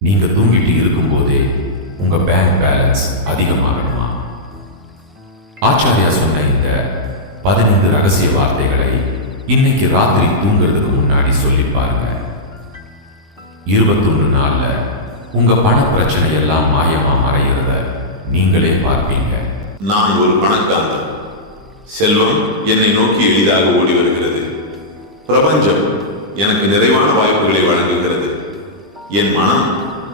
நீங்க தூங்கிட்டு இருக்கும்போதே உங்க பேங்க் பேலன்ஸ் அதிகமாகணுமா? ஆச்சாரியா சொன்ன இந்த 15 ரகசிய வார்த்தைகளை இன்னைக்கு ராத்திரி தூங்குறதுக்கு முன்னாடி சொல்லி பாருங்க. 21 நாள்ல உங்க பண பிரச்சனை எல்லாம் மாயமா மறைகிறத நீங்களே பார்ப்பீங்க. நான் ஒரு பணக்காரன். செல்வம் என்னை நோக்கி எளிதாக ஓடி வருகிறது. பிரபஞ்சம் எனக்கு நிறைவான வாய்ப்புகளை வழங்குகிறது. என் மனம்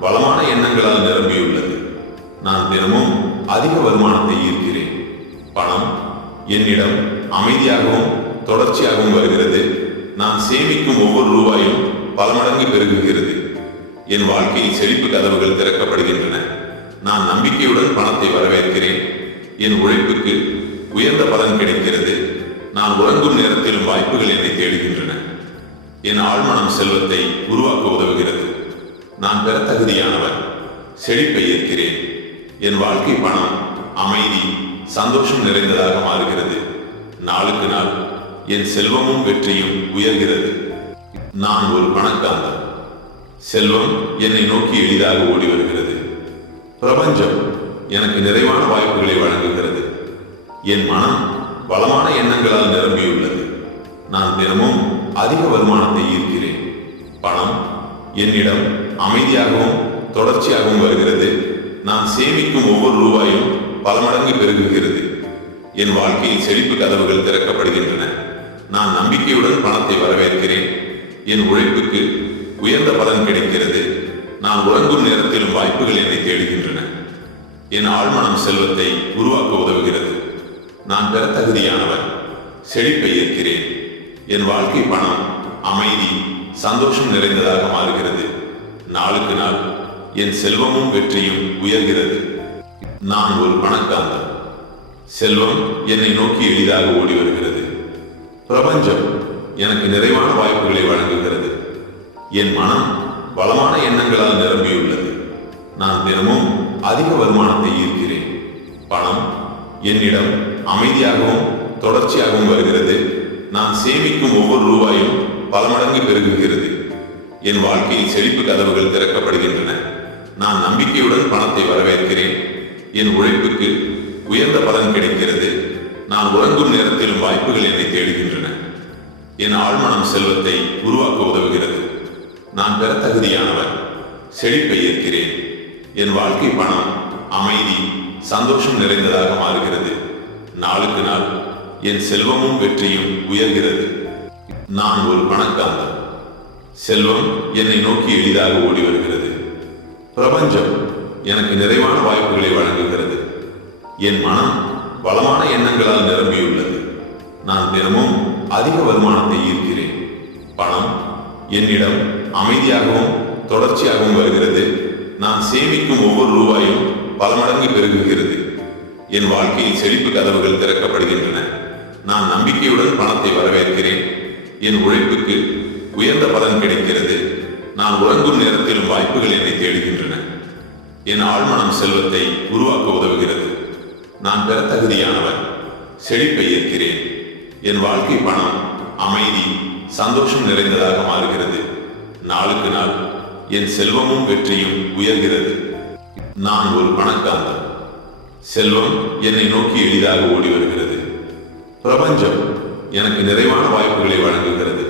வளமான எண்ணங்களால் நிரம்பியுள்ளது. நான் தினமும் அதிக வருமானத்தை ஈர்க்கிறேன். பணம் என்னிடம் அமைதியாகவும் தொடர்ச்சியாகவும் வருகிறது. நான் சேமிக்கும் ஒவ்வொரு ரூபாயும் பல மடங்கு பெருகுகிறது. என் வாழ்க்கையில் செழிப்பு கதவுகள் திறக்கப்படுகின்றன. நான் நம்பிக்கையுடன் பணத்தை வரவேற்கிறேன். என் உழைப்புக்கு உயர்ந்த பலன் கிடைக்கிறது. நான் உறங்கும் நேரத்திலும் வாய்ப்புகள் என்னை தேடுகின்றன. என் ஆழ்மனம் செல்வத்தை உருவாக்க உதவுகிறது. நான் பெற தகுதியானவர். செழிப்பை ஏற்கிறேன். என் வாழ்க்கை பணம் அமைதி சந்தோஷம் நிறைந்ததாக மாறுகிறது. நாளுக்கு நாள் என் செல்வமும் வெற்றியும் உயர்கிறது. நான் ஒரு பணக்காரன். செல்வம் என்னை நோக்கி எளிதாக ஓடி வருகிறது. பிரபஞ்சம் எனக்கு நிறைவான வாய்ப்புகளை வழங்குகிறது. என் மனம் வளமான எண்ணங்களால் நிரம்பியுள்ளது. நான் தினமும் அதிக வருமானத்தை ஈர்க்கிறேன். பணம் என்னிடம் அமைதியாகவும் தொடர்ச்சியாகவும் வருகிறது. நான் சேமிக்கும் ஒவ்வொரு ரூபாயும் பல மடங்கு பெருகுகிறது. என் வாழ்க்கையில் செழிப்பு கதவுகள் திறக்கப்படுகின்றன. நான் நம்பிக்கையுடன் பணத்தை வரவேற்கிறேன். என் உழைப்புக்கு உயர்ந்த பலன் கிடைக்கிறது. நான் உறங்கும் நேரத்திலும் வாய்ப்புகள் என்னை தேடுகின்றன. என் ஆழ்மனம் செல்வத்தை உருவாக்க உதவுகிறது. நான் பெற தகுதியானவர். செழிப்பை ஏற்கிறேன். என் வாழ்க்கை பணம் அமைதி சந்தோஷம் நிறைந்ததாக மாறுகிறது. நாளுக்கு நாள் என் செல்வமும் வெற்றியும் உயர்கிறது. நான் ஒரு பணக்காரன். செல்வம் என்னை நோக்கி எளிதாக ஓடி வருகிறது. பிரபஞ்சம் எனக்கு நிறைவான வாய்ப்புகளை வழங்குகிறது. என் மனம் வளமான எண்ணங்களால் நிரம்பியுள்ளது. நான் தினமும் அதிக வருமானத்தை ஈர்க்கிறேன். பணம் என்னிடம் அமைதியாகவும் தொடர்ச்சியாகவும் வருகிறது. நான் சேமிக்கும் ஒவ்வொரு ரூபாயும் பல மடங்கு பெருகுகிறது. என் வாழ்க்கையில் செழிப்பு கதவுகள் திறக்கப்படுகின்றன. நான் நம்பிக்கையுடன் பணத்தை வரவேற்கிறேன். என் உழைப்புக்கு உயர்ந்த பலன் கிடைக்கிறது. நான் உறங்கும் நேரத்திலும் வாய்ப்புகள் என்னை தேடுகின்றன. என் ஆழ்மனம் செல்வத்தை உருவாக்க உதவுகிறது. நான் பெற தகுதியானவர். செழிப்பை ஏற்கிறேன். என் வாழ்க்கை பணம் அமைதி சந்தோஷம் நிறைந்ததாக மாறுகிறது. நாளுக்கு நாள் என் செல்வமும் வெற்றியும் உயர்கிறது. நான் ஒரு பணக்காரன். செல்வம் என்னை நோக்கி எளிதாக ஓடி வருகிறது. பிரபஞ்சம் எனக்கு நிறைவான வாய்ப்புகளை வழங்குகிறது. என் மனம் வளமான எண்ணங்களால் நிரம்பியுள்ளது. நான் தினமும் அதிக வருமானத்தை ஈர்க்கிறேன். பணம் என்னிடம் அமைதியாகவும் தொடர்ச்சியாகவும் வருகிறது. நான் சேமிக்கும் ஒவ்வொரு ரூபாயும் பல மடங்கு பெருகுகிறது. என் வாழ்க்கையில் செழிப்பு கதவுகள் திறக்கப்படுகின்றன. நான் நம்பிக்கையுடன் பணத்தை வரவேற்கிறேன். என் உழைப்புக்கு உயர்ந்த பலன் கிடைக்கிறது. நான் உறங்கும் நேரத்திலும் வாய்ப்புகள் என்னை தேடுகின்றன. என் ஆழ்மனம் செல்வத்தை உருவாக்க உதவுகிறது. நான் பெற தகுதியானவர். செழிப்பை ஏற்கிறேன். என் வாழ்க்கை பணம் அமைதி சந்தோஷம் நிறைந்ததாக மாறுகிறது. நாளுக்கு நாள் என் செல்வமும் வெற்றியும் உயர்கிறது. நான் ஒரு பணக்காரன். செல்வம் என்னை நோக்கி எளிதாக ஓடி வருகிறது. பிரபஞ்சம் எனக்கு நிறைவான வாய்ப்புகளை வழங்குகிறது.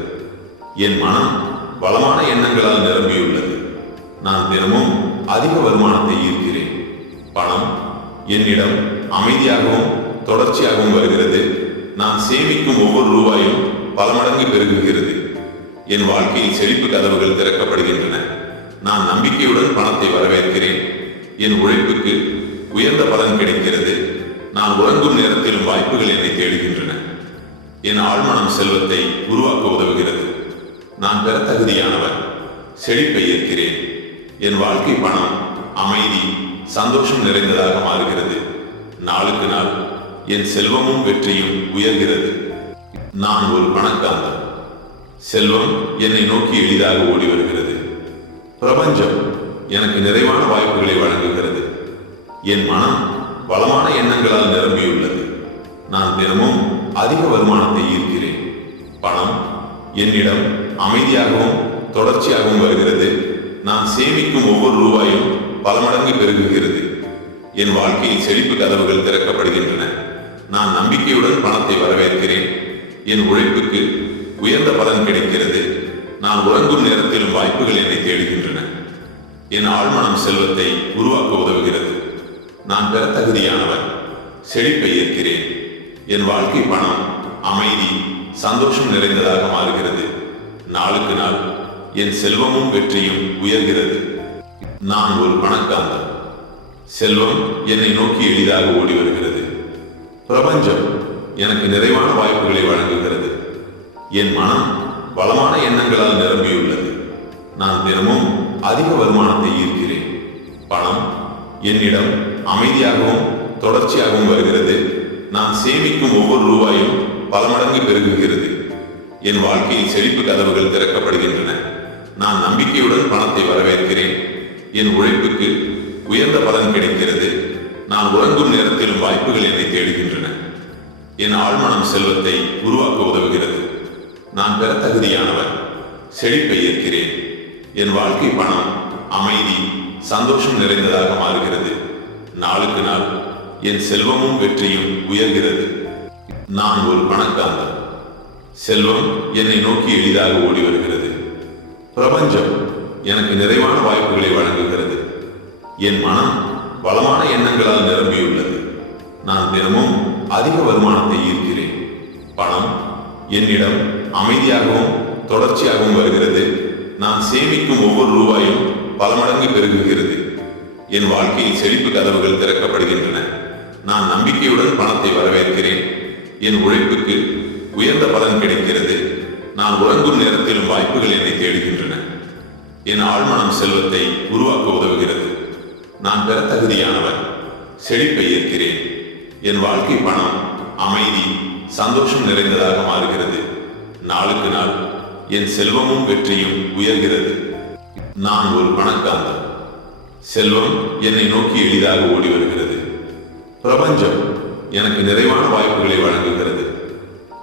என் மனம் வளமான எண்ணங்களால் நிரம்பியுள்ளது. நான் தினமும் அதிக வருமானத்தை ஈர்க்கிறேன். பணம் என்னிடம் அமைதியாகவும் தொடர்ச்சியாகவும் வருகிறது. நான் சேமிக்கும் ஒவ்வொரு ரூபாயும் பல மடங்கு பெருகுகிறது. என் வாழ்க்கையில் செழிப்பு கதவுகள் திறக்கப்படுகின்றன. நான் நம்பிக்கையுடன் பணத்தை வரவேற்கிறேன். என் உழைப்புக்கு உயர்ந்த பலன் கிடைக்கிறது. நான் உறங்கும் நேரத்திலும் வாய்ப்புகள் என்னை தேடுகின்றன. என் ஆழ்மனம் செல்வத்தை உருவாக்க உதவுகிறது. நான் பெற தகுதியானவர். செழிப்பை ஏற்கிறேன். என் வாழ்க்கை பணம் அமைதி சந்தோஷம் நிறைந்ததாக மாறுகிறது. நாளுக்கு நாள் என் செல்வமும் வெற்றியும் உயர்கிறது. நான் ஒரு பணக்காரன். செல்வம் என்னை நோக்கி எளிதாக ஓடி வருகிறது. பிரபஞ்சம் எனக்கு நிறைவான வாய்ப்புகளை வழங்குகிறது. என் மனம் வளமான எண்ணங்களால் நிரம்பியுள்ளது. நான் தினமும் அதிக வருமானத்தை ஈர்க்கிறேன். பணம் என்னிடம் அமைதியாகவும் தொடர்ச்சியாகவும் வருகிறது. நான் சேமிக்கும் ஒவ்வொரு ரூபாயும் பல மடங்கு பெருகுகிறது. என் வாழ்க்கையில் செழிப்பு கதவுகள் திறக்கப்படுகின்றன. நான் நம்பிக்கையுடன் பணத்தை வரவேற்கிறேன். என் உழைப்புக்கு உயர்ந்த பலன் கிடைக்கிறது. நான் உறங்கும் நேரத்திலும் வாய்ப்புகள் என்னை தேடுகின்றன. என் ஆழ்மனம் செல்வத்தை உருவாக்க உதவுகிறது. நான் பெற தகுதியானவர். செழிப்பை ஏற்கிறேன். என் வாழ்க்கை பணம், அமைதி, சந்தோஷம் நிறைந்ததாக மாறுகிறது. நாளுக்கு நாள் என் செல்வமும் வெற்றியும் உயர்கிறது. நான் ஒரு பணக்காரன். செல்வம் என்னை நோக்கி எளிதாக ஓடி வருகிறது. பிரபஞ்சம் எனக்கு நிறைவான வாய்ப்புகளை வழங்குகிறது. என் மனம் பலமான எண்ணங்களால் நிரம்பியுள்ளது. நான் தினமும் அதிக வருமானத்தை ஈர்க்கிறேன். பணம் என்னிடம் அமைதியாகவும் தொடர்ச்சியாகவும் வருகிறது. நான் சேமிக்கும் ஒவ்வொரு ரூபாயும் பல மடங்கு பெருகுகிறது. என் வாழ்க்கையில் செழிப்பு கதவுகள் திறக்கப்படுகின்றன. நான் நம்பிக்கையுடன் பணத்தை வரவேற்கிறேன். என் உழைப்புக்கு உயர்ந்த பலன் கிடைக்கிறது. நான் உறங்கும் நேரத்திலும் வாய்ப்புகள் என்னை தேடுகின்றன. என் ஆழ்மனம் செல்வத்தை உருவாக்க உதவுகிறது. நான் பெற தகுதியானவர். செழிப்பை ஏற்கிறேன். என் வாழ்க்கை பணம், அமைதி, சந்தோஷம் நிறைந்ததாக மாறுகிறது. நாளுக்கு நாள் என் செல்வமும் வெற்றியும் உயர்கிறது. நான் ஒரு பணக்காரன். செல்வம் என்னை நோக்கி எளிதாக ஓடி வருகிறது. பிரபஞ்சம் எனக்கு நிறைவான வாய்ப்புகளை வழங்குகிறது. என் மனம் பலமான எண்ணங்களால் நிரம்பியுள்ளது. நான் தினமும் அதிக வருமானத்தை ஈர்க்கிறேன். பணம் என்னிடம் அமைதியாகவும் தொடர்ச்சியாகவும் வருகிறது. நான் சேமிக்கும் ஒவ்வொரு ரூபாயும் பல மடங்கு பெருகுகிறது. என் வாழ்க்கையில் செழிப்பு கதவுகள் திறக்கப்படுகின்றன. நான் நம்பிக்கையுடன் பணத்தை வரவேற்கிறேன். என் உழைப்புக்கு உயர்ந்த பலன் கிடைக்கிறது. நான் உறங்கும் நேரத்திலும் வாய்ப்புகள் என்னை தேடுகின்றன. என் ஆழ்மனம் செல்வத்தை உருவாக்க உதவுகிறது. நான் பெற தகுதியானவர். செழிப்பை ஏற்கிறேன். என் வாழ்க்கை பணம், அமைதி, சந்தோஷம் நிறைந்ததாக மாறுகிறது. நாளுக்கு நாள் என் செல்வமும் வெற்றியும் உயர்கிறது. நான் ஒரு பணக்காரன். செல்வம் என்னை நோக்கி எளிதாக ஓடி வருகிறது. பிரபஞ்சம் எனக்கு நிறைவான வாய்ப்புகளை வழங்குகிறது.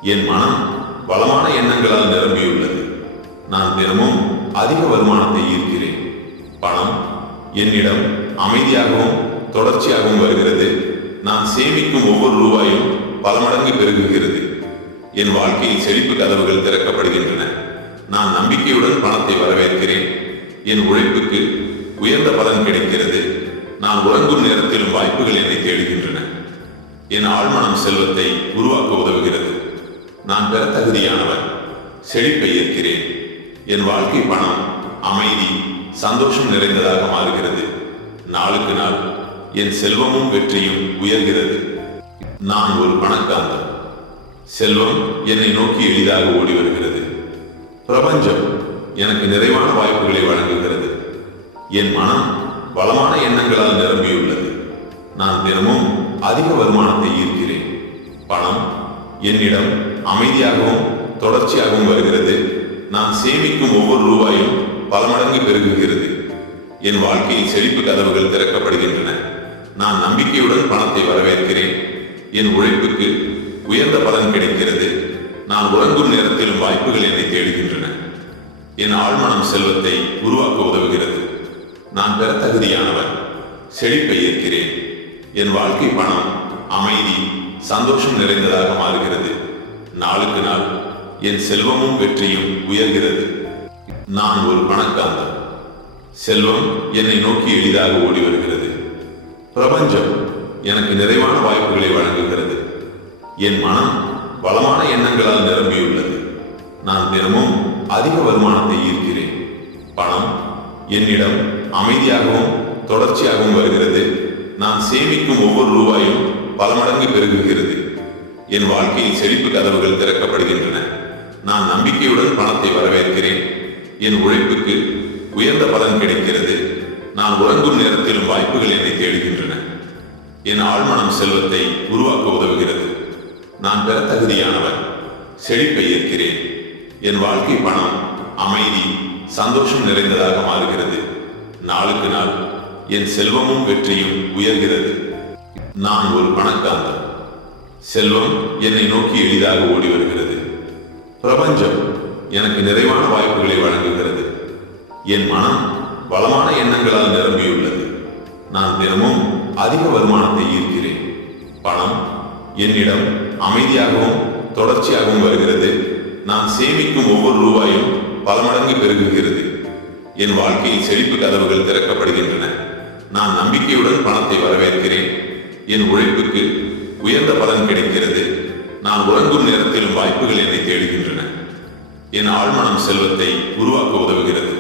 என் மனம் பலமான எண்ணங்களால் நிரம்பியுள்ளது. நான் தினமும் அதிக வருமானத்தை ஈர்க்கிறேன். பணம் என்னிடம் அமைதியாகவும் தொடர்ச்சியாகவும் வருகிறது. நான் சேமிக்கும் ஒவ்வொரு ரூபாயும் பல மடங்கு பெருகுகிறது. என் வாழ்க்கையில் செழிப்பு கதவுகள் திறக்கப்படுகின்றன. நான் நம்பிக்கையுடன் பணத்தை வரவேற்கிறேன். என் உழைப்புக்கு உயர்ந்த பலன் கிடைக்கிறது. நான் உறங்கும் நேரத்திலும் வாய்ப்புகள் என்னை தேடுகின்றன. என் ஆழ்மனம் செல்வத்தை உருவாக்க உதவுகிறது. நான் பெற தகுதியானவர். செழிப்பை ஏற்கிறேன். என் வாழ்க்கை பணம், அமைதி, சந்தோஷம் நிறைந்ததாக மாறுகிறது. நாளுக்கு நாள் என் செல்வமும் வெற்றியும் உயர்கிறது. நான் ஒரு பணக்காரன். செல்வம் என்னை நோக்கி எளிதாக ஓடி வருகிறது. பிரபஞ்சம் எனக்கு நிறைவான வாய்ப்புகளை வழங்குகிறது. என் மனம் பலமான எண்ணங்களால் நிரம்பியுள்ளது. நான் தினமும் அதிக வருமானத்தை ஈர்க்கிறேன். பணம் என்னிடம் அமைதியாகவும் தொடர்ச்சியாகவும் வருகிறது. நான் சேமிக்கும் ஒவ்வொரு ரூபாயும் பல மடங்கு பெருகுகிறது. என் வாழ்க்கையில் செழிப்பு கதவுகள் திறக்கப்படுகின்றன. நான் நம்பிக்கையுடன் பணத்தை வரவேற்கிறேன். என் உழைப்புக்கு உயர்ந்த பலன் கிடைக்கிறது. நான் உறங்கும் நேரத்திலும் வாய்ப்புகள் என்னை தேடுகின்றன. என் ஆழ்மனம் செல்வத்தை உருவாக்க உதவுகிறது. நான் பெற தகுதியானவர். செழிப்பை ஏற்கிறேன். என் வாழ்க்கை பணம், அமைதி, சந்தோஷம் நிறைந்ததாக மாறுகிறது. நாளுக்கு நாள் என் செல்வமும் வெற்றியும் உயர்கிறது. நான் ஒரு பணக்காரன். செல்வம் என்னை நோக்கி எளிதாக ஓடி வருகிறது. பிரபஞ்சம் எனக்கு நிறைவான வாய்ப்புகளை வழங்குகிறது. என் மனம் பலமான எண்ணங்களால் நிரம்பியுள்ளது. நான் தினமும் அதிக வருமானத்தை ஈர்க்கிறேன். பணம் என்னிடம் அமைதியாகவும் தொடர்ச்சியாகவும் வருகிறது. நான் சேமிக்கும் ஒவ்வொரு ரூபாயும் பல மடங்கு பெருகுகிறது. என் வாழ்க்கையில் செழிப்பு கதவுகள் திறக்கப்படுகின்றன. நான் நம்பிக்கையுடன் பணத்தை வரவேற்கிறேன். என் உழைப்புக்கு உயர்ந்த பலன் கிடைக்கிறது. நான் உறங்கும் நேரத்திலும் வாய்ப்புகள் என்னை தேடுகின்றன. என் ஆழ்மனம் செல்வத்தை உருவாக்க உதவுகிறது. நான் பெற தகுதியானவர். செழிப்பை ஏற்கிறேன். என் வாழ்க்கை பணம், அமைதி, சந்தோஷம் நிறைந்ததாக மாறுகிறது. நாளுக்கு நாள் என் செல்வமும் வெற்றியும் உயர்கிறது. நான் ஒரு பணக்காரன். செல்வம் என்னை நோக்கி எளிதாக ஓடி வருகிறது. பிரபஞ்சம் எனக்கு நிறைவான வாய்ப்புகளை வழங்குகிறது. என் மனம் வளமான எண்ணங்களால் நிரம்பியுள்ளது. நான் தினமும் அதிக வருமானத்தை ஈர்க்கிறேன். பணம் என்னிடம் அமைதியாகவும் தொடர்ச்சியாகவும் வருகிறது. நான் சேமிக்கும் ஒவ்வொரு ரூபாயும் பல மடங்கு பெருகுகிறது. என் வாழ்க்கையில் செழிப்பு கதவுகள் திறக்கப்படுகின்றன. நான் நம்பிக்கையுடன் பணத்தை வரவேற்கிறேன். என் உழைப்புக்கு உயர்ந்த பலன் கிடைக்கிறது. நான் உறங்கும் நேரத்திலும் வாய்ப்புகள் என்னை தேடுகின்றன. என் ஆழ்மனம் செல்வத்தை உருவாக்க உதவுகிறது.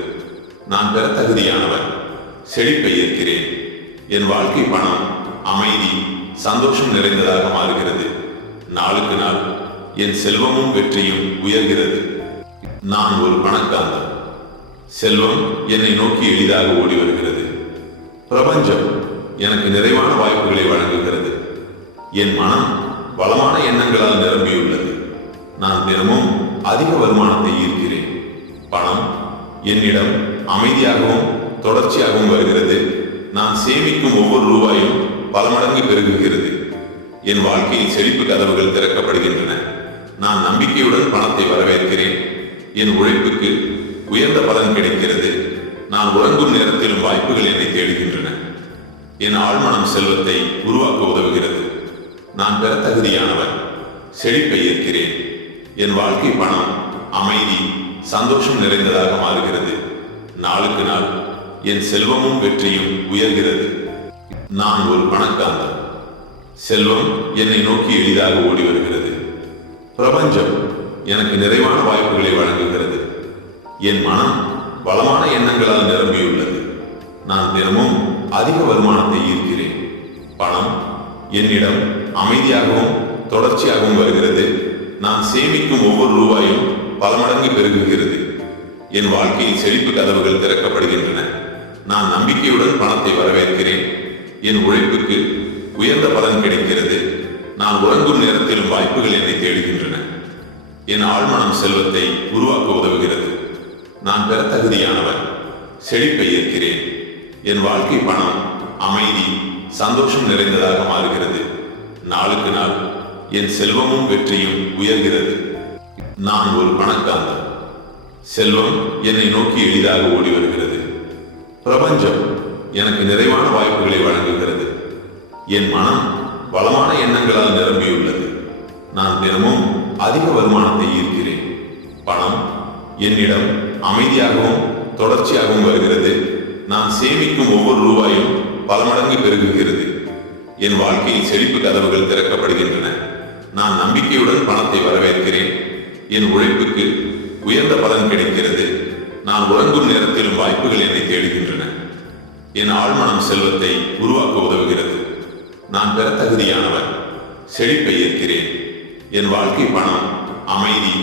நான் பெற தகுதியானவர். செழிப்பை ஏற்கிறேன். என் வாழ்க்கை பணம் அமைதி சந்தோஷம் நிறைந்ததாக மாறுகிறது. நாளுக்கு நாள் என் செல்வமும் வெற்றியும் உயர்கிறது. நான் ஒரு பணக்காரன். செல்வம் என்னை நோக்கி எளிதாக ஓடி வருகிறது. பிரபஞ்சம் எனக்கு நிறைவான வாய்ப்புகளை வழங்குகிறது. என் மனம் வளமான எண்ணங்களால் நிரம்பியுள்ளது. நான் தினமும் அதிக வருமானத்தை ஈர்க்கிறேன். பணம் என்னிடம் அமைதியாகவும் தொடர்ச்சியாகவும் வருகிறது. நான் சேமிக்கும் ஒவ்வொரு ரூபாயும் பல மடங்கு பெருகுகிறது. என் வாழ்க்கையில் செழிப்பு கதவுகள் திறக்கப்படுகின்றன. நான் நம்பிக்கையுடன் பணத்தை வரவேற்கிறேன். என் உழைப்புக்கு உயர்ந்த பலன் கிடைக்கிறது. நான் உறங்கும் நேரத்திலும் வாய்ப்புகள் என்னை தேடுகின்றன. என் ஆழ்மனம் செல்வத்தை உருவாக்க உதவுகிறது. நான் பெற தகுதியானவர். செழிப்பை ஏற்கிறேன். என் வாழ்க்கை பணம் அமைதி சந்தோஷம் நிறைந்ததாக மாறுகிறது. நாளுக்கு நாள் என் செல்வமும் வெற்றியும் உயர்கிறது. நான் ஒரு பணக்காரன். செல்வம் என்னை நோக்கி எளிதாக ஓடி வருகிறது. பிரபஞ்சம் எனக்கு நிறைவான வாய்ப்புகளை வழங்குகிறது. என் மனம் வளமான எண்ணங்களால் நிரம்பியுள்ளது. நான் தினமும் அதிக வருமானத்தை ஈர்க்கிறேன். பணம் என்னிடம் அமைதியாகவும் தொடர்ச்சியாகவும் வருகிறது. நான் சேமிக்கும் ஒவ்வொரு ரூபாயும் பல மடங்கு பெருகுகிறது. என் வாழ்க்கையில் செழிப்பு கதவுகள் திறக்கப்படுகின்றன. நான் நம்பிக்கையுடன் பணத்தை வரவேற்கிறேன். என் உழைப்புக்கு உயர்ந்த பலன் கிடைக்கிறது. நான் உறங்கும் நேரத்திலும் வாய்ப்புகள் என்னை தேடுகின்றன. என் ஆழ்மனம் செல்வத்தை உருவாக்க உதவுகிறது. நான் பெற தகுதியானவர். செழிப்பை ஏற்கிறேன். என் வாழ்க்கை பணம் அமைதி சந்தோஷம் நிறைந்ததாக மாறுகிறது. நாளுக்கு நாள் என் செல்வமும் வெற்றியும் உயர்கிறது. நான் ஒரு பணக்காரன். செல்வம் என்னை நோக்கி எளிதாக ஓடி வருகிறது. பிரபஞ்சம் எனக்கு நிறைவான வாய்ப்புகளை வழங்குகிறது. என் மனம் வளமான எண்ணங்களால் நிரம்பியுள்ளது. நான் தினமும் அதிக வருமானத்தை ஈர்க்கிறேன். பணம் என்னிடம் அமைதியாகவும் தொடர்ச்சியாகவும் வருகிறது. நான் சேமிக்கும் ஒவ்வொரு ரூபாயும் பல மடங்கு பெருகுகிறது. என் வாழ்க்கையில் செழிப்பு கதவுகள் திறக்கப்படுகின்றன. நான் நம்பிக்கையுடன் பணத்தை வரவேற்கிறேன். என் உழைப்புக்கு உயர்ந்த பலன் கிடைக்கிறது. நான் உறங்கும் நேரத்திலும் வாய்ப்புகள் என்னை தேடுகின்றன. என் ஆழ்மனம் செல்வத்தை உருவாக்க உதவுகிறது. நான் பெற தகுதியானவர். செழிப்பை ஏற்கிறேன். என் வாழ்க்கை பணம் அமைதி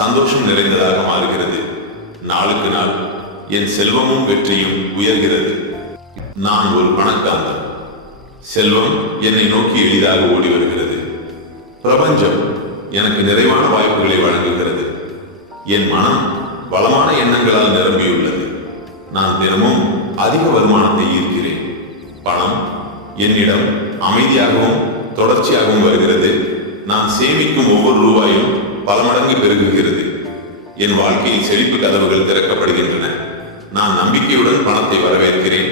சந்தோஷம் நிறைந்ததாக மாறுகிறது. நாளுக்கு நாள் என் செல்வமும் வெற்றியும் உயர்கிறது. நான் ஒரு பணக்காரன். செல்வம் என்னை நோக்கி எளிதாக ஓடி வருகிறது. பிரபஞ்சம் எனக்கு நிறைவான வாய்ப்புகளை வழங்குகிறது. என் மனம் வளமான எண்ணங்களால் நிரம்பியுள்ளது. நான் தினமும் அதிக வருமானத்தை ஈர்க்கிறேன். பணம் என்னிடம் அமைதியாகவும் தொடர்ச்சியாகவும் வருகிறது. நான் சேமிக்கும் ஒவ்வொரு ரூபாயும் பல மடங்கு பெருகுகிறது. என் வாழ்க்கையில் செழிப்பு கதவுகள் திறக்கப்படுகின்றன. நான் நம்பிக்கையுடன் பணத்தை வரவேற்கிறேன்.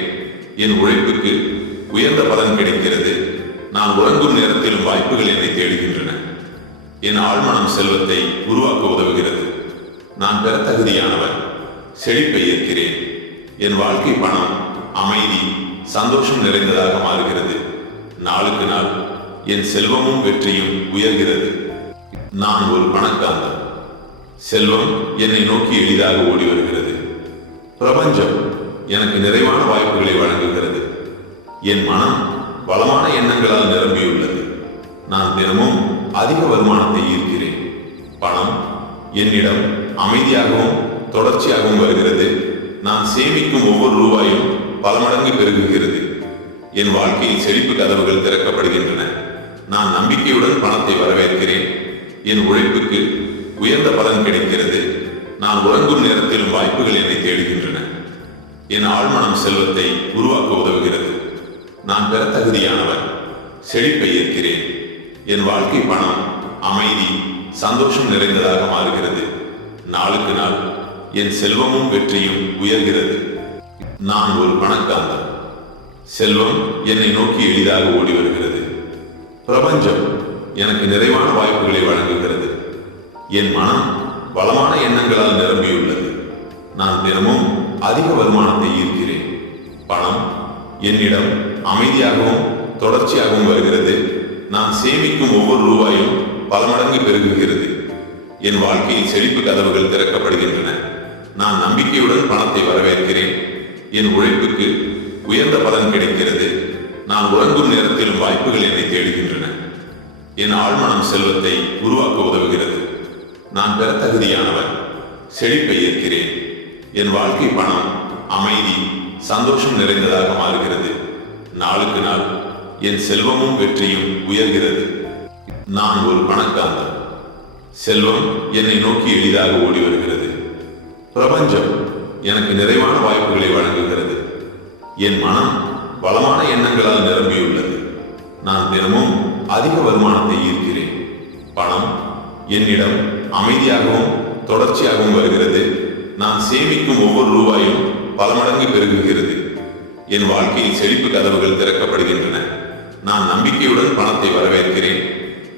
என் உழைப்புக்கு உயர்ந்த பலன் கிடைக்கிறது. நான் உறங்கும் நேரத்திலும் வாய்ப்புகள் என்னை தேடுகின்றன. என் ஆழ்மனம் செல்வத்தை உருவாக்க உதவுகிறது. நான் பெற தகுதியானவர். செழிப்பை ஏற்கிறேன். என் வாழ்க்கை பணம் அமைதி சந்தோஷம் நிறைந்ததாக மாறுகிறது. நாளுக்கு நாள் என் செல்வமும் வெற்றியும் உயர்கிறது. நான் ஒரு பணக்காரன். செல்வம் என்னை நோக்கி எளிதாக ஓடி வருகிறது. பிரபஞ்சம் எனக்கு நிறைவான வாய்ப்புகளை வழங்குகிறது. என் மனம் வளமான எண்ணங்களால் நிரம்பியுள்ளது. நான் தினமும் அதிக வருமானத்தை ஈர்க்கிறேன். பணம் என்னிடம் அமைதியாகவும் தொடர்ச்சியாகவும் வருகிறது. நான் சேமிக்கும் ஒவ்வொரு ரூபாயும் பல மடங்கு பெருகுகிறது. என் வாழ்க்கையில் செழிப்பு கதவுகள் திறக்கப்படுகின்றன. நான் நம்பிக்கையுடன் பணத்தை வரவேற்கிறேன். என் உழைப்புக்கு உயர்ந்த பலன் கிடைக்கிறது. நான் உறங்கும் நேரத்திலும் வாய்ப்புகள் என்னை தேடுகின்றன. என் ஆழ்மனம் செல்வத்தை உருவாக்க உதவுகிறது. நான் பெற தகுதியானவர். செழிப்பை ஏற்கிறேன். என் வாழ்க்கை பணம் அமைதி சந்தோஷம் நிறைந்ததாக மாறுகிறது. நாளுக்கு நாள் என் செல்வமும் வெற்றியும் உயர்கிறது. நான் ஒரு பணக்காரன். செல்வம் என்னை நோக்கி எளிதாக ஓடி வருகிறது. பிரபஞ்சம் எனக்கு நிறைவான வாய்ப்புகளை வழங்குகிறது. என் மனம் வளமான எண்ணங்களால் நிரம்பியுள்ளது. நான் தினமும் அதிக வருமானத்தை ஈர்க்கிறேன். பணம் என்னிடம் அமைதியாகவும் தொடர்ச்சியாகவும் வருகிறது. நான் சேமிக்கும் ஒவ்வொரு ரூபாயும் பல மடங்கு பெருகுகிறது. என் வாழ்க்கையில் செழிப்பு கதவுகள் திறக்கப்படுகின்றன. நான் நம்பிக்கையுடன் பணத்தை வரவேற்கிறேன். என் உழைப்புக்கு உயர்ந்த பலன் கிடைக்கிறது. நான் உறங்கும் நேரத்திலும் வாய்ப்புகள் என்னை தேடுகின்றன. என் ஆழ்மனம் செல்வத்தை உருவாக்க உதவுகிறது. நான் பெற தகுதியானவர். செழிப்பை ஏற்கிறேன். என் வாழ்க்கை பணம் அமைதி சந்தோஷம் நிறைந்ததாக மாறுகிறது. நாளுக்கு நாள் என் செல்வமும் வெற்றியும் உயர்கிறது. நான் ஒரு பணக்காரன். செல்வம் என்னை நோக்கி எளிதாக ஓடி வருகிறது. பிரபஞ்சம் எனக்கு நிறைவான வாய்ப்புகளை வழங்குகிறது. என் மனம் வளமான எண்ணங்களால் நிரம்பியுள்ளது. நான் தினமும் அதிக வருமானத்தை ஈர்க்கிறேன். பணம் என்னிடம் அமைதியாகவும் தொடர்ச்சியாகவும் வருகிறது. நான் சேமிக்கும் ஒவ்வொரு ரூபாயும் பல மடங்கு பெருகுகிறது. என் வாழ்க்கையில் செழிப்பு கதவுகள் திறக்கப்படுகின்றன. நான் நம்பிக்கையுடன் பணத்தை வரவேற்கிறேன்.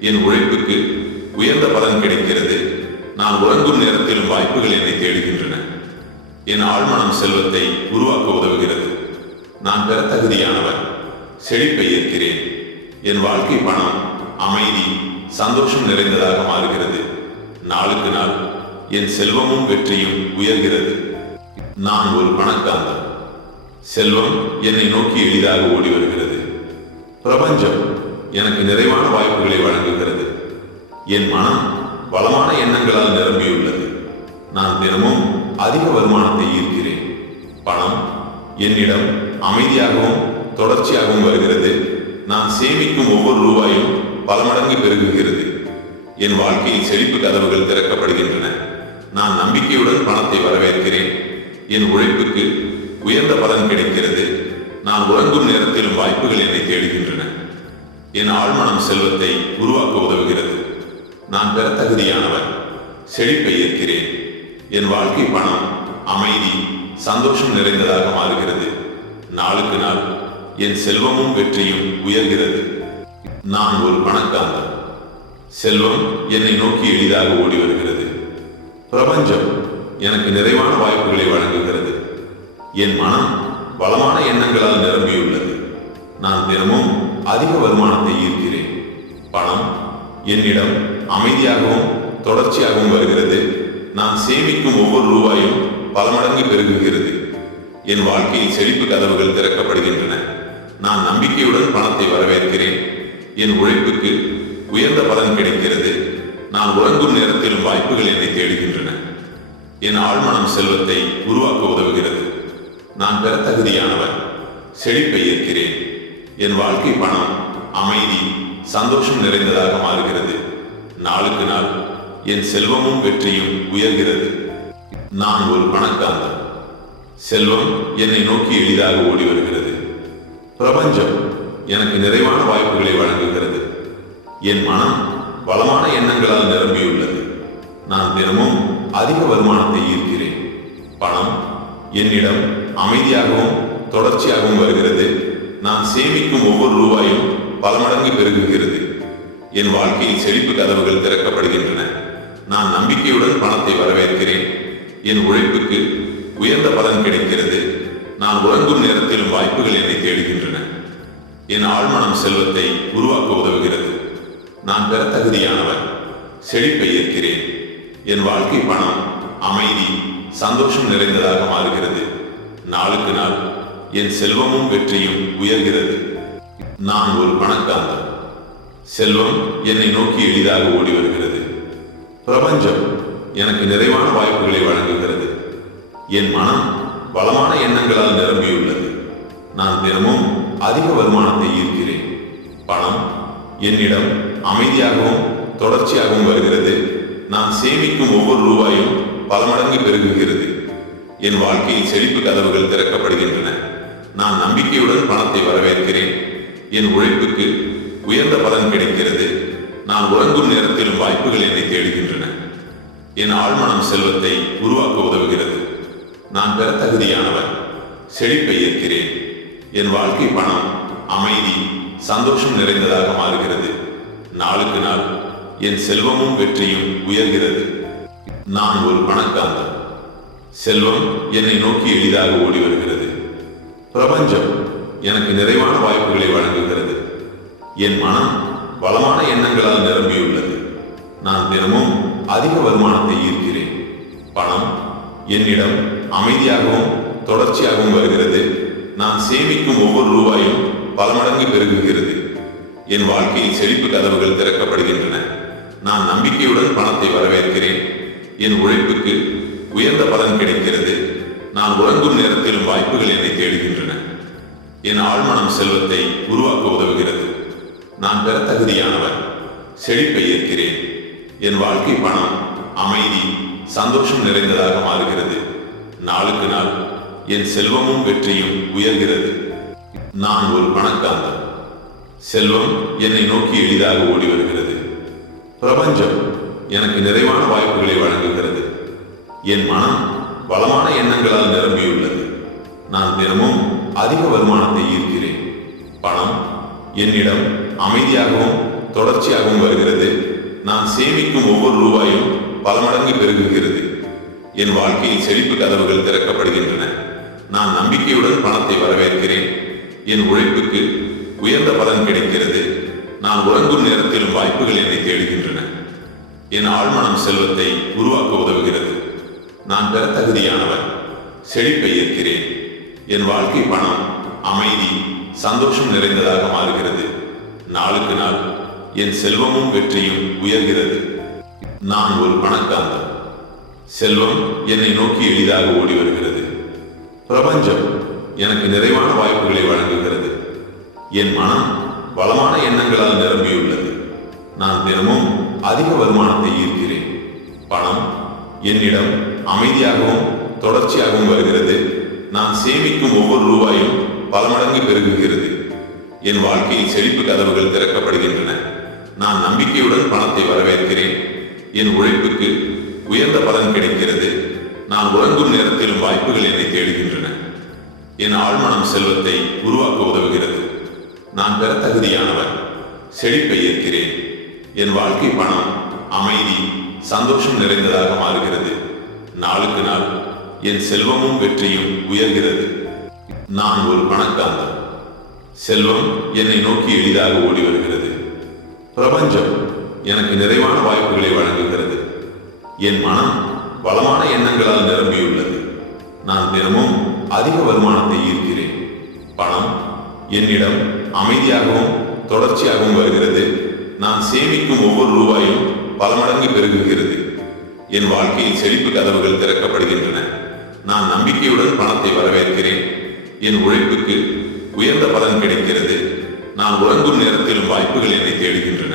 என் உழைப்புக்கு உயர்ந்த பலன் கிடைக்கிறது. நான் உறங்கும் நேரத்திலும் வாய்ப்புகள் என்னை தேடுகின்றன. என் ஆழ்மனம் செல்வத்தை உருவாக்க உதவுகிறது. நான் பெற தகுதியானவர். செழிப்பை ஏற்கிறேன். என் வாழ்க்கை பணம் அமைதி சந்தோஷம் நிறைந்ததாக மாறுகிறது. நாளுக்கு நாள் என் செல்வமும் வெற்றியும் உயர்கிறது. நான் ஒரு பணக்காரன். செல்வம் என்னை நோக்கி எளிதாக ஓடி வருகிறது. பிரபஞ்சம் எனக்கு நிறைவான வாய்ப்புகளை வழங்குகிறது. என் மனம் வளமான எண்ணங்களால் நிரம்பியுள்ளது. நான் தினமும் அதிக வருமானத்தை ஈர்க்கிறேன். பணம் என்னிடம் அமைதியாகவும் தொடர்ச்சியாகவும் வருகிறது. நான் சேமிக்கும் ஒவ்வொரு ரூபாயும் பல மடங்கு பெருகுகிறது. என் வாழ்க்கையில் செழிப்பு கதவுகள் திறக்கப்படுகின்றன. நான் நம்பிக்கையுடன் பணத்தை வரவேற்கிறேன். என் உழைப்புக்கு உயர்ந்த பலன் கிடைக்கிறது. நான் உறங்கும் நேரத்திலும் வாய்ப்புகள் என்னை தேடுகின்றன. என் ஆழ்மனம் செல்வத்தை உருவாக்க உதவுகிறது. நான் பெற தகுதியானவர். செழிப்பை ஏற்கிறேன். என் வாழ்க்கை பணம் அமைதி சந்தோஷம் நிறைந்ததாக மாறுகிறது. நாளுக்கு நாள் என் செல்வமும் வெற்றியும் உயர்கிறது. நான் ஒரு பணக்காரன். செல்வம் என்னை நோக்கி எளிதாக ஓடி வருகிறது. பிரபஞ்சம் எனக்கு நிறைவான வாய்ப்புகளை வழங்குகிறது. என் மனம் வளமான எண்ணங்களால் நிரம்பியுள்ளது. நான் தினமும் அதிக வருமானத்தை ஈர்க்கிறேன். பணம் என்னிடம் அமைதியாகவும் தொடர்ச்சியாகவும் வருகிறது. நான் சேமிக்கும் ஒவ்வொரு ரூபாயும் பல மடங்கு பெருகுகிறது. என் வாழ்க்கையில் செழிப்பு கதவுகள் திறக்கப்படுகின்றன. நான் நம்பிக்கையுடன் பணத்தை வரவேற்கிறேன். என் உழைப்புக்கு உயர்ந்த பலன் கிடைக்கிறது. நான் உறங்கும் நேரத்திலும் வாய்ப்புகள் என்னை தேடுகின்றன. என் ஆழ்மனம் செல்வத்தை உருவாக்க உதவுகிறது. நான் பெற தகுதியானவர். செழிப்பை ஏற்கிறேன். என் வாழ்க்கை பணம் அமைதி சந்தோஷம் நிறைந்ததாக மாறுகிறது. நாளுக்கு நாள் என் செல்வமும் வெற்றியும் உயர்கிறது. நான் ஒரு பணக்காரன். செல்வம் என்னை நோக்கி எளிதாக ஓடி வருகிறது. பிரபஞ்சம் எனக்கு நிறைவான வாய்ப்புகளை வழங்குகிறது. என் மனம் வளமான எண்ணங்களால் நிரம்பியுள்ளது. நான் தினமும் அதிக வருமானத்தை ஈர்க்கிறேன். பணம் என்னிடம் அமைதியாகவும் தொடர்ச்சியாகவும் வருகிறது. நான் சேமிக்கும் ஒவ்வொரு ரூபாயும் பல மடங்கு பெருகுகிறது. என் வாழ்க்கையில் செழிப்பு கதவுகள் திறக்கப்படுகின்றன. நான் நம்பிக்கையுடன் பணத்தை வரவேற்கிறேன். என் உழைப்புக்கு உயர்ந்த பலன் கிடைக்கிறது. நான் உறங்கும் நேரத்திலும் வாய்ப்புகள் என்னை தேடுகின்றன. என் ஆழ்மனம் செல்வத்தை உருவாக்க உதவுகிறது. நான் பெற தகுதியானவர். செழிப்பை ஏற்கிறேன். என் வாழ்க்கை பணம் அமைதி சந்தோஷம் நிறைந்ததாக மாறுகிறது. நாளுக்கு நாள் என் செல்வமும் வெற்றியும் உயர்கிறது. நான் ஒரு பணக்காரன். செல்வம் என்னை நோக்கி எளிதாக ஓடி வருகிறது. பிரபஞ்சம் எனக்கு நிறைவான வாய்ப்புகளை வழங்குகிறது. என் மனம் வளமான எண்ணங்களால் நிரம்பியுள்ளது. நான் தினமும் அதிக வருமானத்தை ஈர்க்கிறேன். பணம் என்னிடம் அமைதியாகவும் தொடர்ச்சியாகவும் வருகிறது. நான் சேமிக்கும் ஒவ்வொரு ரூபாயும் பல மடங்கு பெருகுகிறது. என் வாழ்க்கையில் செழிப்பு கதவுகள் திறக்கப்படுகின்றன. நான் நம்பிக்கையுடன் பணத்தை வரவேற்கிறேன். என் உழைப்புக்கு உயர்ந்த பலன் கிடைக்கிறது. நான் உறங்கும் நேரத்திலும் வாய்ப்புகள் என்னை தேடுகின்றன. என் ஆழ்மனம் செல்வத்தை உருவாக்க உதவுகிறது. நான் பெற தகுதியானவர். செழிப்பை ஏற்கிறேன். என் வாழ்க்கை பணம், அமைதி, சந்தோஷம் நிறைந்ததாக மாறுகிறது. நாளுக்கு நாள் என் செல்வமும் வெற்றியும் உயர்கிறது. நான் ஒரு பணக்காரன். செல்வம் என்னை நோக்கி எளிதாக ஓடி வருகிறது. பிரபஞ்சம் எனக்கு நிறைவான வாய்ப்புகளை வழங்குகிறது. என் மனம் வளமான எண்ணங்களால் நிரம்பியுள்ளது. நான் தினமும் அதிக வருமானத்தை ஈர்க்கிறேன். பணம் என்னிடம் அமைதியாகவும் தொடர்ச்சியாகவும் வருகிறது. நான் சேமிக்கும் ஒவ்வொரு ரூபாயும் பல மடங்கு பெருகுகிறது. என் வாழ்க்கையில் செழிப்பு கதவுகள் திறக்கப்படுகின்றன. நான் நம்பிக்கையுடன் பணத்தை வரவேற்கிறேன். என் உழைப்புக்கு உயர்ந்த பலன் கிடைக்கிறது. நான் உறங்கும் நேரத்திலும் வாய்ப்புகள் என்னை தேடுகின்றன. என் ஆழ்மனம் செல்வத்தை உருவாக்க உதவுகிறது. நான் பெற தகுதியானவர். செழிப்பை ஏற்கிறேன். என் வாழ்க்கை பணம், அமைதி, சந்தோஷம் நிறைந்ததாக மாறுகிறது. நாளுக்கு நாள் என் செல்வமும் வெற்றியும் உயர்கிறது. நான் ஒரு பணக்காரன். செல்வம் என்னை நோக்கி எளிதாக ஓடி வருகிறது. பிரபஞ்சம் எனக்கு நிறைவான வாய்ப்புகளை வழங்குகிறது. என் மனம் வளமான எண்ணங்களால் நிரம்பியுள்ளது. நான் தினமும் அதிக வருமானத்தை ஈர்க்கிறேன். பணம் என்னிடம் அமைதியாகவும் தொடர்ச்சியாகவும் வருகிறது. நான் சேமிக்கும் ஒவ்வொரு ரூபாயும் பல மடங்கு பெருகுகிறது. என் வாழ்க்கையில் செழிப்பு கதவுகள் திறக்கப்படுகின்றன. நான் நம்பிக்கையுடன் பணத்தை வரவேற்கிறேன். என் உழைப்புக்கு உயர்ந்த பலன் கிடைக்கிறது. நான் உறங்கும் நேரத்திலும் வாய்ப்புகள் என்னை தேடுகின்றன. என் ஆழ்மனம் செல்வத்தை உருவாக்க உதவுகிறது. நான் பெற தகுதியானவர். செழிப்பை ஏற்கிறேன். என் வாழ்க்கை பணம், அமைதி, சந்தோஷம் நிறைந்ததாக மாறுகிறது. நாளுக்கு நாள் என் செல்வமும் வெற்றியும் உயர்கிறது. நான் ஒரு பணக்காரன். செல்வம் என்னை நோக்கி எளிதாக ஓடி வருகிறது. பிரபஞ்சம் எனக்கு நிறைவான வாய்ப்புகளை வழங்குகிறது. என் மனம் வளமான எண்ணங்களால் நிரம்பியுள்ளது. நான் தினமும் அதிக வருமானத்தை ஈர்க்கிறேன். பணம் என்னிடம் அமைதியாகவும் தொடர்ச்சியாகவும் வருகிறது. நான் சேமிக்கும் ஒவ்வொரு ரூபாயும் பல மடங்கு பெருகுகிறது. என் வாழ்க்கையில் செழிப்பு கதவுகள் திறக்கப்படுகின்றன. நான் நம்பிக்கையுடன் பணத்தை வரவேற்கிறேன். என் உழைப்புக்கு உயர்ந்த பலன் கிடைக்கிறது. நான் உறங்கும் நேரத்திலும் வாய்ப்புகள் என்னை தேடுகின்றன. என் ஆழ்மனம் செல்வத்தை உருவாக்க உதவுகிறது. நான் பெற தகுதியானவர். செழிப்பை ஏற்கிறேன். என் வாழ்க்கை பணம், அமைதி, சந்தோஷம் நிறைந்ததாக மாறுகிறது. நாளுக்கு நாள் என் செல்வமும் வெற்றியும் உயர்கிறது. நான் ஒரு பணக்காரன். செல்வம் என்னை நோக்கி எளிதாக ஓடி வருகிறது. பிரபஞ்சம் எனக்கு நிறைவான வாய்ப்புகளை வழங்குகிறது. என் மனம் வளமான எண்ணங்களால் நிரம்பியுள்ளது. நான் தினமும் அதிக வருமானத்தை ஈர்க்கிறேன். பணம் என்னிடம் அமைதியாகவும் தொடர்ச்சியாகவும் வருகிறது. நான் சேமிக்கும் ஒவ்வொரு ரூபாயும் பல மடங்கு பெருகுகிறது. என் வாழ்க்கையில் செழிப்பு கதவுகள் திறக்கப்படுகின்றன. நான் நம்பிக்கையுடன் பணத்தை வரவேற்கிறேன். என் உழைப்புக்கு உயர்ந்த பலன் கிடைக்கிறது. நான் உறங்கும் நேரத்திலும் வாய்ப்புகள் என்னை தேடுகின்றன.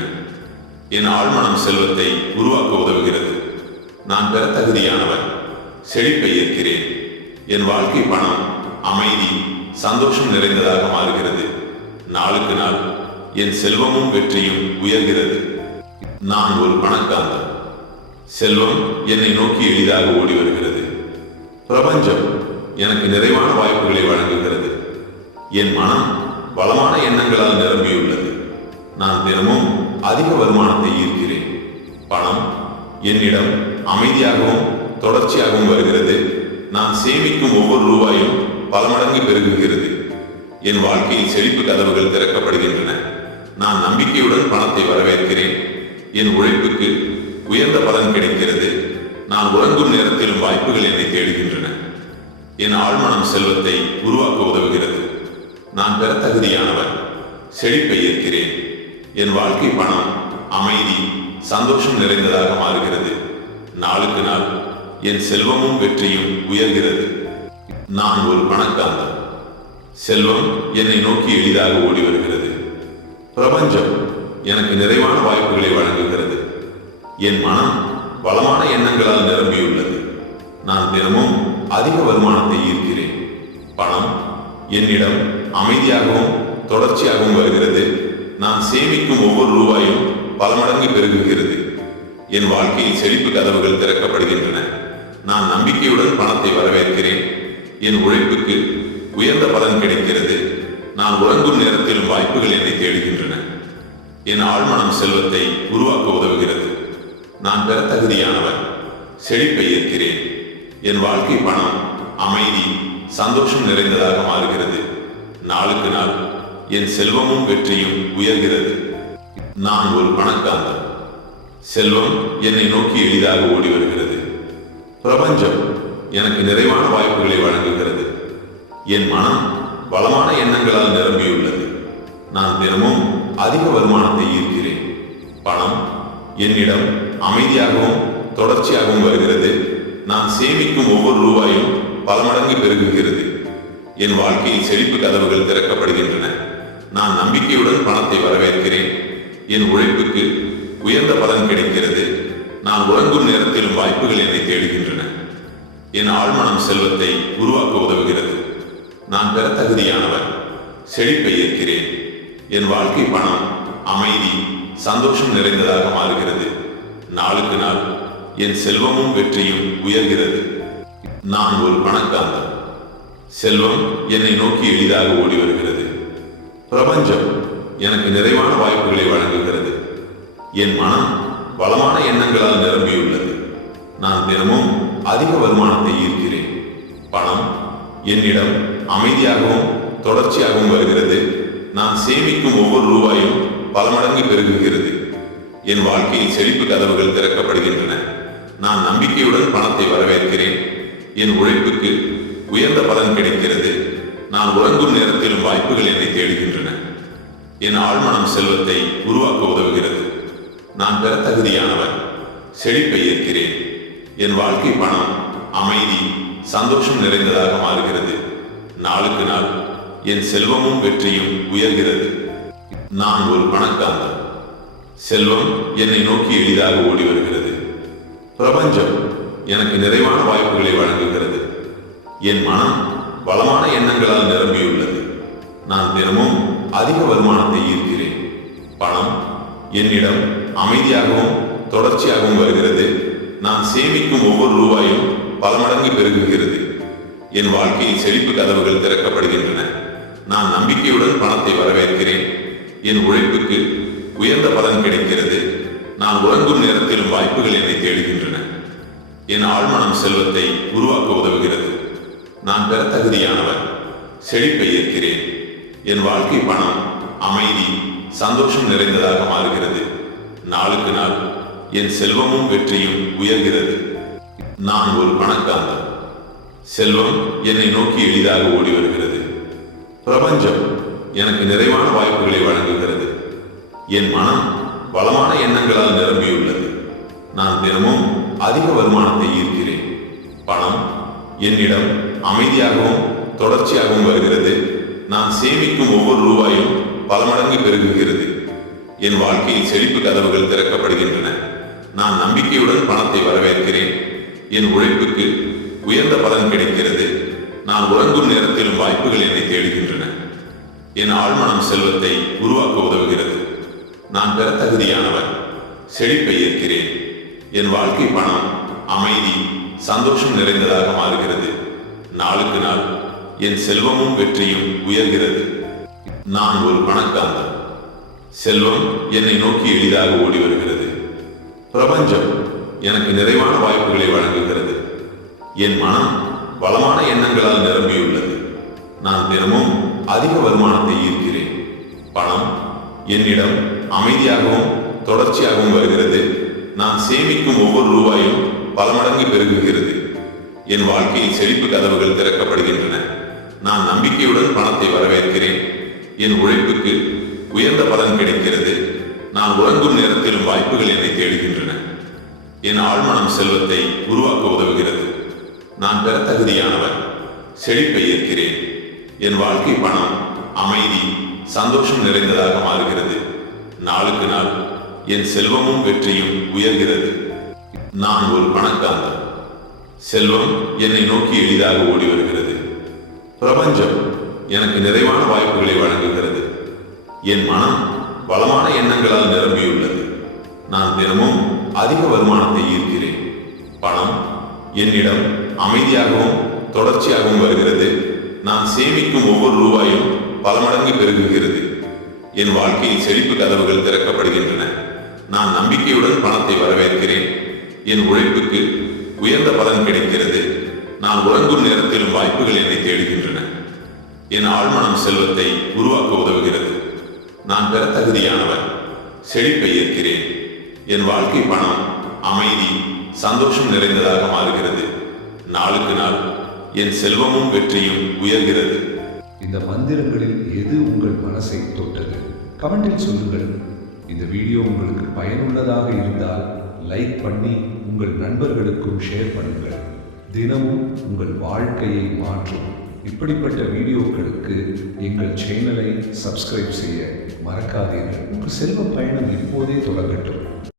என் ஆழ்மனம் செல்வத்தை உருவாக்க உதவுகிறது. நான் பெற தகுதியானவர். செழிப்பை ஏற்கிறேன். என் வாழ்க்கை பணம், அமைதி, சந்தோஷம் நிறைந்ததாக மாறுகிறது. நாளுக்கு நாள் என் செல்வமும் வெற்றியும் உயர்கிறது. நான் ஒரு பணக்காரன். செல்வம் என்னை நோக்கி எளிதாக ஓடி வருகிறது. பிரபஞ்சம் எனக்கு நிறைவான வாய்ப்புகளை வழங்குகிறது. என் மனம் வளமான எண்ணங்களால் நிரம்பியுள்ளது. நான் தினமும் அதிக வருமானத்தை ஈர்க்கிறேன். பணம் என்னிடம் அமைதியாகவும் தொடர்ச்சியாகவும் வருகிறது. நான் சேமிக்கும் ஒவ்வொரு ரூபாயும் பல மடங்கு பெருகுகிறது. என் வாழ்க்கையில் செழிப்பு கதவுகள் திறக்கப்படுகின்றன. நான் நம்பிக்கையுடன் பணத்தை வரவேற்கிறேன். என் உழைப்புக்கு உயர்ந்த பலன் கிடைக்கிறது. நான் உறங்கும் நேரத்திலும் வாய்ப்புகள் என்னை தேடுகின்றன. என் ஆழ்மனம் செல்வத்தை உருவாக்க உதவுகிறது. நான் பெற தகுதியானவர். செழிப்பை ஏற்கிறேன். என் வாழ்க்கை பணம், அமைதி, சந்தோஷம் நிறைந்ததாக மாறுகிறது. நாளுக்கு நாள் என் செல்வமும் வெற்றியும் உயர்கிறது. நான் ஒரு பணக்காரன். செல்வம் என்னை நோக்கி எளிதாக ஓடி வருகிறது. பிரபஞ்சம் எனக்கு நிறைவான வாய்ப்புகளை வழங்குகிறது. என் மனம் வளமான எண்ணங்களால் நிரம்பியுள்ளது. நான் தினமும் அதிக வருமானத்தை ஈர்க்கிறேன். பணம் என்னிடம் அமைதியாகவும் தொடர்ச்சியாகவும் வருகிறது. நான் சேமிக்கும் ஒவ்வொரு ரூபாயும் பல மடங்கு பெருகுகிறது. என் வாழ்க்கையில் செழிப்பு கதவுகள் திறக்கப்படுகின்றன. நான் நம்பிக்கையுடன் பணத்தை வரவேற்கிறேன். என் உழைப்புக்கு உயர்ந்த பலன் கிடைக்கிறது. நான் உறங்கும் நேரத்திலும் வாய்ப்புகள் என்னை தேடுகின்றன. என் ஆழ்மனம் செல்வத்தை உருவாக்க உதவுகிறது. நான் பெற தகுதியானவர். செழிப்பை ஏற்கிறேன். என் வாழ்க்கை பணம், அமைதி, சந்தோஷம் நிறைந்ததாக மாறுகிறது. நாளுக்கு நாள் என் செல்வமும் வெற்றியும் உயர்கிறது. நான் ஒரு பணக்காரன். செல்வம் என்னை நோக்கி எளிதாக ஓடி வருகிறது. பிரபஞ்சம் எனக்கு நிறைவான வாய்ப்புகளை வழங்குகிறது. என் மனம் பலமான எண்ணங்களால் நிரம்பியுள்ளது. நான் தினமும் அதிக வருமானத்தை ஈர்க்கிறேன். பணம் என்னிடம் அமைதியாகவும் தொடர்ச்சியாகவும் வருகிறது. நான் சேமிக்கும் ஒவ்வொரு ரூபாயும் பல மடங்கு பெருகுகிறது. என் வாழ்க்கையில் செழிப்பு கதவுகள் திறக்கப்படுகின்றன. நான் நம்பிக்கையுடன் பணத்தை வரவேற்கிறேன். என் உழைப்புக்கு உயர்ந்த பலன் கிடைக்கிறது. நான் உறங்கும் நேரத்திலும் வாய்ப்புகள் என்னை தேடுகின்றன. என் ஆழ்மனம் செல்வத்தை உருவாக்க உதவுகிறது. நான் பெற தகுதியானவர். செழிப்பை ஏற்கிறேன். என் வாழ்க்கை பணம், அமைதி, சந்தோஷம் நிறைந்ததாக மாறுகிறது. நாளுக்கு நாள் என் செல்வமும் வெற்றியும் உயர்கிறது. நான் ஒரு பணக்காரன். செல்வம் என்னை நோக்கி எளிதாக ஓடி வருகிறது. பிரபஞ்சம் எனக்கு நிறைவான வாய்ப்புகளை வழங்குகிறது. என் மனம் பலமான எண்ணங்களால் நிரம்பியுள்ளது. நான் தினமும் அதிக வருமானத்தை ஈர்க்கிறேன். பணம் என்னிடம் அமைதியாகவும் தொடர்ச்சியாகவும் வருகிறது. நான் சேமிக்கும் ஒவ்வொரு ரூபாயும் பல மடங்கு பெருகுகிறது. என் வாழ்க்கையில் செழிப்பு கதவுகள் திறக்கப்படுகின்றன. நான் நம்பிக்கையுடன் பணத்தை வரவேற்கிறேன். என் உழைப்புக்கு உயர்ந்த பலன் கிடைக்கிறது. நான் உறங்கும் நேரத்திலும் வாய்ப்புகள் என்னை தேடுகின்றன. என் ஆழ்மனம் செல்வத்தை உருவாக்க உதவுகிறது. நான் பெற தகுதியானவர். செழிப்பை ஏற்கிறேன். என் வாழ்க்கை பணம், அமைதி, சந்தோஷம் நிறைந்ததாக மாறுகிறது. நாளுக்கு நாள் என் செல்வமும் வெற்றியும் உயர்கிறது. நான் ஒரு பணக்காரன். செல்வம் என்னை நோக்கி எளிதாக ஓடி வருகிறது. பிரபஞ்சம் எனக்கு நிறைவான வாய்ப்புகளை வழங்குகிறது. என் மனம் பலமான எண்ணங்களால் நிரம்பியுள்ளது. நான் தினமும் அதிக வருமானத்தை ஈர்க்கிறேன். பணம் என்னிடம் அமைதியாகவும் தொடர்ச்சியாகவும் வருகிறது. நான் சேமிக்கும் ஒவ்வொரு ரூபாயும் பல மடங்கு பெருகுகிறது. என் வாழ்க்கையில் செழிப்பு கதவுகள் திறக்கப்படுகின்றன. நான் நம்பிக்கையுடன் பணத்தை வரவேற்கிறேன். என் உழைப்புக்கு உயர்ந்த பலன் கிடைக்கிறது. நான் உறங்கும் நேரத்திலும் வாய்ப்புகள் என்னை தேடுகின்றன. என் ஆழ்மனம் செல்வத்தை உருவாக்க உதவுகிறது. நான் பெற தகுதியானவர். செழிப்பை ஏற்கிறேன். என் வாழ்க்கை பணம், அமைதி, சந்தோஷம் நிறைந்ததாக மாறுகிறது. நாளுக்கு நாள் என் செல்வமும் வெற்றியும் உயர்கிறது. நான் ஒரு பணக்காரன். செல்வம் என்னை நோக்கி எளிதாக ஓடி வருகிறது. பிரபஞ்சம் எனக்கு நிறைவான வாய்ப்புகளை வழங்குகிறது. என் மனம் பலமான எண்ணங்களால் நிரம்பியுள்ளது. நான் தினமும் அதிக வருமானத்தை ஈர்க்கிறேன். பணம் என்னிடம் அமைதியாகவும் தொடர்ச்சியாகவும் வருகிறது. நான் சேமிக்கும் ஒவ்வொரு ரூபாயும் பல மடங்கு பெருகுகிறது. என் வாழ்க்கையில் செழிப்பு கதவுகள் திறக்கப்படுகின்றன. நான் நம்பிக்கையுடன் பணத்தை வரவேற்கிறேன். என் உழைப்புக்கு உயர்ந்த பலன் கிடைக்கிறது. நான் உறங்கும் நேரத்திலும் வாய்ப்புகள் என்னை தேடுகின்றன. என் ஆழ்மனம் செல்வத்தை உருவாக்க உதவுகிறது. நான் பெற தகுதியானவர். செழிப்பை ஏற்கிறேன். என் வாழ்க்கை பணம், அமைதி, சந்தோஷம் நிறைந்ததாக மாறுகிறது. நாளுக்கு நாள் என் செல்வமும் வெற்றியும் உயர்கிறது. நான் ஒரு பணக்காரன். செல்வம் என்னை நோக்கி எளிதாக ஓடி வருகிறது. பிரபஞ்சம் எனக்கு நிறைவான வாய்ப்புகளை வழங்குகிறது. என் மனம் பலமான எண்ணங்களால் நிரம்பியுள்ளது. நான் தினமும் அதிக வருமானத்தை ஈர்க்கிறேன். பணம் என்னிடம் அமைதியாகவும் தொடர்ச்சியாகவும் வருகிறது. நான் சேமிக்கும் ஒவ்வொரு ரூபாயும் பல மடங்கு பெருகுகிறது. என் வாழ்க்கையில் செழிப்பு கதவுகள் திறக்கப்படுகின்றன. நான் நம்பிக்கையுடன் பணத்தை வரவேற்கிறேன். என் உழைப்புக்கு உயர்ந்த பலன் கிடைக்கிறது. நான் உறங்கும் நேரத்திலும் வாய்ப்புகள் என்னை தேடுகின்றன. என் ஆழ்மனம் செல்வத்தை உருவாக்க உதவுகிறது. நான் பெற தகுதியானவர். செழிப்பை ஏற்கிறேன். என் வாழ்க்கை பணம், அமைதி, சந்தோஷம் நிறைந்ததாக மாறுகிறது. நாளுக்கு நாள் என் செல்வமும் வெற்றியும் உயர்கிறது. நான் ஒரு பணக்காரன். செல்வம் என்னை நோக்கி எளிதாக ஓடி வருகிறது. பிரபஞ்சம் எனக்கு நிறைவான வாய்ப்புகளை வழங்குகிறது. என் மனம் பலமான எண்ணங்களால் நிரம்பியுள்ளது. நான் தினமும் அதிக வருமானத்தை ஈர்க்கிறேன். பணம் என்னிடம் அமைதியாகவும் தொடர்ச்சியாகவும் வருகிறது. நான் சேமிக்கும் ஒவ்வொரு ரூபாயும் பல மடங்கு பெருகுகிறது. என் வாழ்க்கையில் செழிப்பு கதவுகள் திறக்கப்படுகின்றன. நான் நம்பிக்கையுடன் பணத்தை வரவேற்கிறேன். என் உழைப்புக்கு உயர்ந்த பலன் கிடைக்கிறது. நான் உறங்கும் நேரத்திலும் வாய்ப்புகள் என்னை தேடுகின்றன. என் ஆழ்மனம் செல்வத்தை உருவாக்க உதவுகிறது. நான் பெற தகுதியானவர். செழிப்பை ஏற்கிறேன். என் வாழ்க்கை பணம், அமைதி, சந்தோஷம் நிறைந்ததாக மாறுகிறது. நாளுக்கு நாள் என் செல்வமும் வெற்றியும் உயர்கிறது. இந்த மந்திரங்களில் எது உங்கள் மனசை தொட்டது? கமெண்டில் சொல்லுங்கள். இந்த வீடியோ உங்களுக்கு பயனுள்ளதாக இருந்தால் லைக் பண்ணி உங்கள் நண்பர்களுக்கும் ஷேர் பண்ணுங்கள். தினமும் உங்கள் வாழ்க்கையை மாற்றும் இப்படிப்பட்ட வீடியோக்களுக்கு எங்கள் சேனலை சப்ஸ்கிரைப் செய்ய மறக்காதீர்கள். உங்கள் செல்வ பயணம் இப்போதே தொடங்கட்டும்.